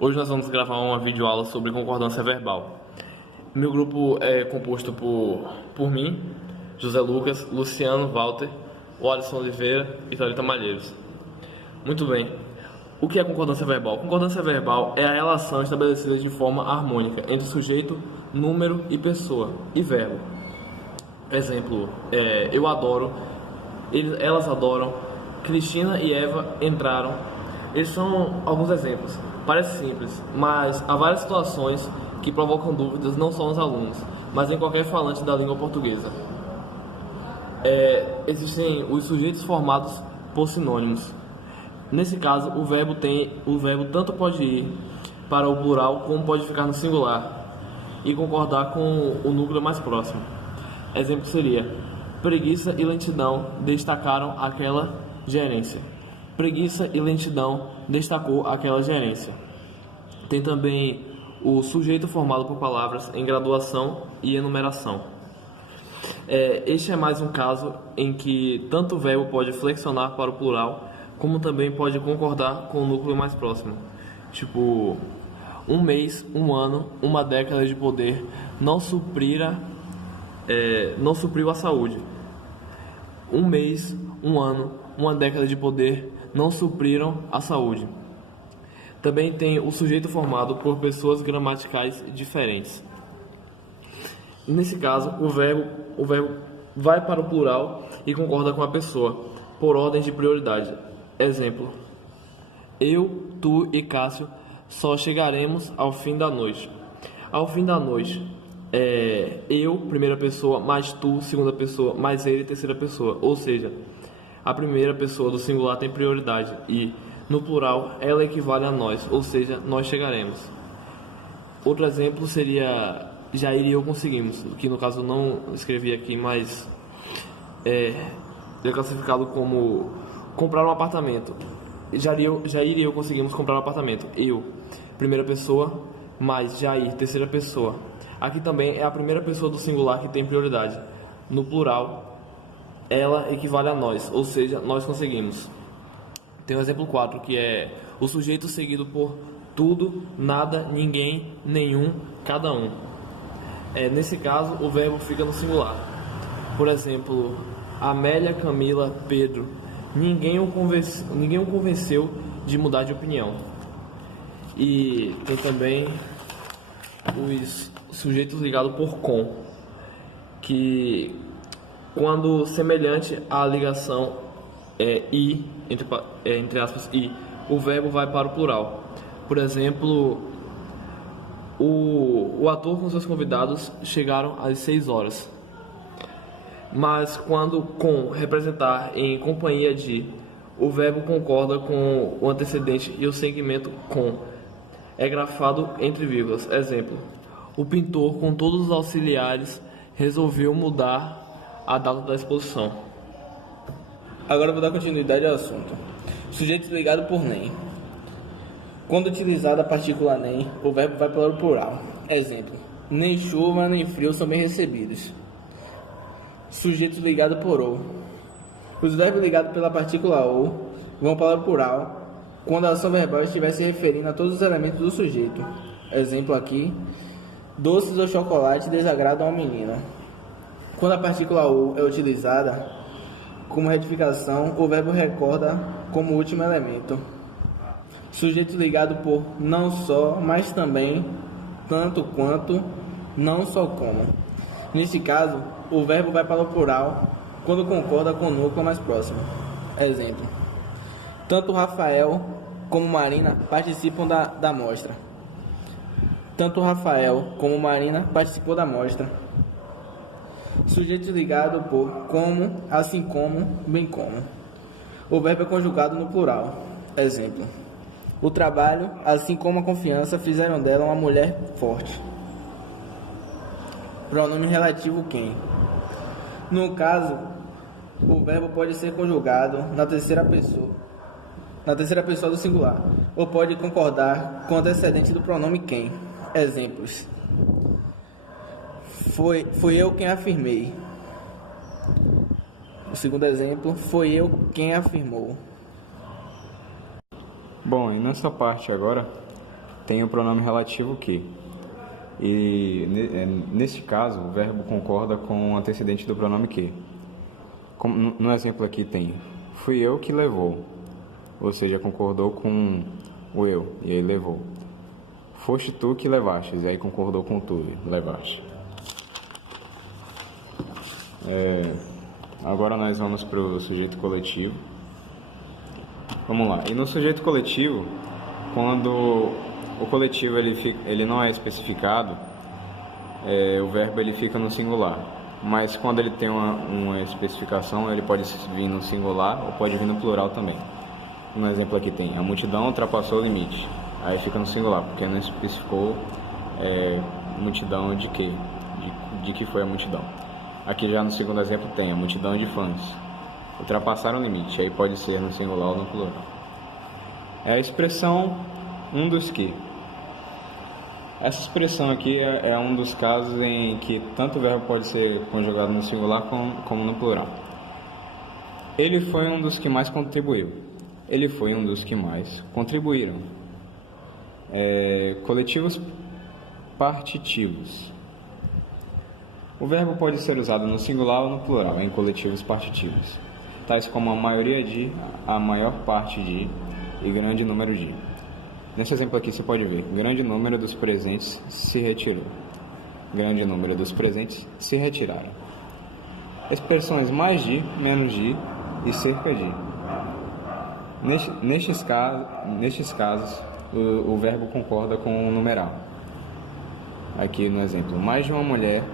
Hoje nós vamos gravar uma videoaula sobre concordância verbal. Meu grupo é composto por mim, José Lucas, Luciano, Walter, Alisson Oliveira e Thalita Malheiros. Muito bem. O que é concordância verbal? Concordância verbal é a relação estabelecida de forma harmônica entre sujeito, número e pessoa, e verbo. Exemplo, eu adoro, elas adoram, Cristina e Eva entraram. Esses são alguns exemplos. Parece simples, mas há várias situações que provocam dúvidas não só nos alunos, mas em qualquer falante da língua portuguesa. Existem os sujeitos formados por sinônimos. Nesse caso, o verbo tanto pode ir para o plural como pode ficar no singular e concordar com o núcleo mais próximo. Exemplo seria: preguiça e lentidão destacaram aquela gerência. Preguiça e lentidão destacou aquela gerência. Tem também o sujeito formado por palavras em graduação e enumeração. Este é mais um caso em que tanto o verbo pode flexionar para o plural, como também pode concordar com o núcleo mais próximo. Tipo, um mês, um ano, uma década de poder não supriu a saúde. Um mês, um ano, uma década de poder não supriram a saúde. Também tem o sujeito formado por pessoas gramaticais diferentes. Nesse caso, o verbo vai para o plural e concorda com a pessoa, por ordem de prioridade. Exemplo: eu, tu e Cássio só chegaremos ao fim da noite. Ao fim da noite, eu, primeira pessoa, mais tu, segunda pessoa, mais ele, terceira pessoa. Ou seja, a primeira pessoa do singular tem prioridade e, no plural, ela equivale a nós, ou seja, nós chegaremos. Outro exemplo seria Jair e eu conseguimos, que no caso eu não escrevi aqui, mas é classificado como comprar um apartamento. Jair e eu conseguimos comprar um apartamento. Eu, primeira pessoa, mais Jair, terceira pessoa. Aqui também é a primeira pessoa do singular que tem prioridade. No plural, ela equivale a nós, ou seja, nós conseguimos. Tem o exemplo 4, que é o sujeito seguido por tudo, nada, ninguém, nenhum, cada um. Nesse caso, o verbo fica no singular. Por exemplo, Amélia, Camila, Pedro. Ninguém o convenceu de mudar de opinião. E tem também os sujeitos ligados por com, que quando semelhante à ligação e, entre aspas, e, o verbo vai para o plural. Por exemplo, o ator com seus convidados chegaram às 6 horas. Mas quando com representar em companhia de, o verbo concorda com o antecedente e o segmento com é grafado entre vírgulas. Exemplo: o pintor com todos os auxiliares resolveu mudar a data da exposição. Agora eu vou dar continuidade ao assunto. Sujeito ligado por nem. Quando utilizada a partícula nem, o verbo vai para o plural. Exemplo: nem chuva nem frio são bem recebidos. Sujeito ligado por ou. Os verbos ligados pela partícula ou vão para o plural quando a ação verbal estiver se referindo a todos os elementos do sujeito. Exemplo aqui: doces ou chocolate desagradam ao menino. Quando a partícula ou é utilizada como retificação, o verbo recorda como último elemento. Sujeito ligado por não só, mas também, tanto quanto, não só como. Nesse caso, o verbo vai para o plural quando concorda com o núcleo mais próximo. Exemplo: tanto Rafael como Marina participam da mostra. Tanto Rafael como Marina participou da mostra. Sujeito ligado por como, assim como, bem como. O verbo é conjugado no plural. Exemplo: o trabalho, assim como a confiança, fizeram dela uma mulher forte. Pronome relativo quem. No caso, o verbo pode ser conjugado na terceira pessoa do singular, ou pode concordar com o antecedente do pronome quem. Exemplos: Fui eu quem afirmei. O segundo exemplo: foi eu quem afirmou. Bom, e nessa parte agora, tem o pronome relativo que. E neste caso, o verbo concorda com o antecedente do pronome que. Como no exemplo aqui tem: fui eu que levou, ou seja, concordou com o eu, e aí levou. Foste tu que levaste, e aí concordou com tu, e levaste. Agora nós vamos para o sujeito coletivo. Vamos lá. E no sujeito coletivo, quando o coletivo ele não é especificado, o verbo ele fica no singular. Mas quando ele tem uma especificação, ele pode vir no singular ou pode vir no plural também. No exemplo aqui tem: a multidão ultrapassou o limite. Aí fica no singular, porque não especificou multidão de quê? De que foi a multidão. Aqui já no segundo exemplo tem: a multidão de fãs ultrapassaram o limite. Aí pode ser no singular ou no plural. É a expressão um dos que. Essa expressão aqui é um dos casos em que tanto o verbo pode ser conjugado no singular como no plural. Ele foi um dos que mais contribuiu. Ele foi um dos que mais contribuíram. Coletivos partitivos. O verbo pode ser usado no singular ou no plural, em coletivos partitivos, tais como a maioria de, a maior parte de e grande número de. Nesse exemplo aqui você pode ver: grande número dos presentes se retirou. Grande número dos presentes se retiraram. Expressões mais de, menos de e cerca de. Nestes casos, o verbo concorda com o numeral. Aqui no exemplo: mais de uma mulher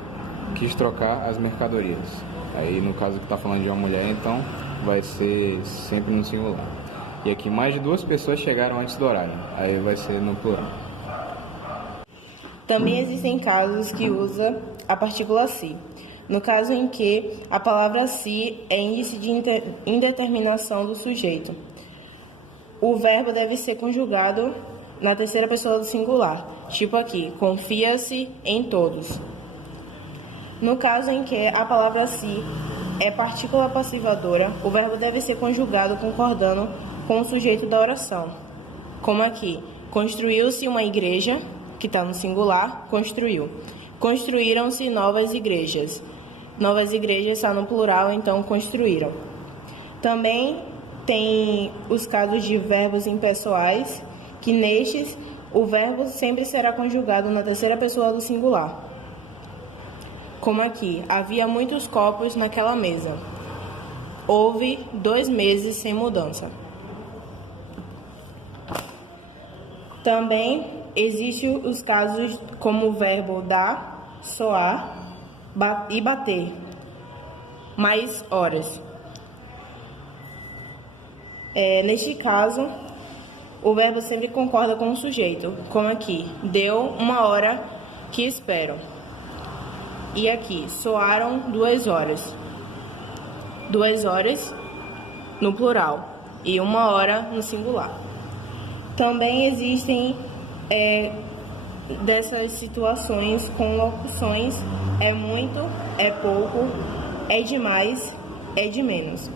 quis trocar as mercadorias. Aí no caso que está falando de uma mulher, então vai ser sempre no singular. E aqui: mais de 2 pessoas chegaram antes do horário. Aí vai ser no plural. Também existem casos que usa a partícula se. No caso em que a palavra se é índice de indeterminação do sujeito. O verbo deve ser conjugado na terceira pessoa do singular. Tipo aqui: confia-se em todos. No caso em que a palavra se é partícula passivadora, o verbo deve ser conjugado concordando com o sujeito da oração. Como aqui: construiu-se uma igreja, que está no singular, construiu. Construíram-se novas igrejas. Novas igrejas está no plural, então construíram. Também tem os casos de verbos impessoais, que nestes o verbo sempre será conjugado na terceira pessoa do singular. Como aqui: havia muitos copos naquela mesa. Houve 2 meses sem mudança. Também existem os casos como o verbo dar, soar e bater. Mais horas. Neste caso, o verbo sempre concorda com o sujeito. Como aqui: deu 1 hora que espero. E aqui: soaram 2 horas. 2 horas no plural e 1 hora no singular. Também existem dessas situações com locuções é muito, é pouco, é demais, é de menos.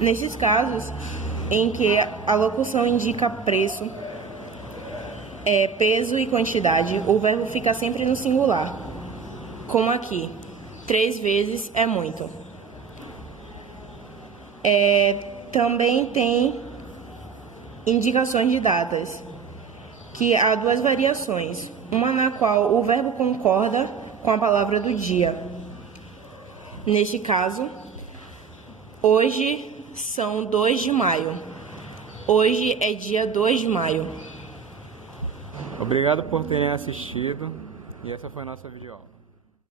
Nesses casos em que a locução indica preço, peso e quantidade, o verbo fica sempre no singular. Como aqui: 3 vezes é muito. Também tem indicações de datas, que há 2 variações, uma na qual o verbo concorda com a palavra do dia. Neste caso, hoje são 2 de maio. Hoje é dia 2 de maio. Obrigado por terem assistido, e essa foi a nossa videoaula.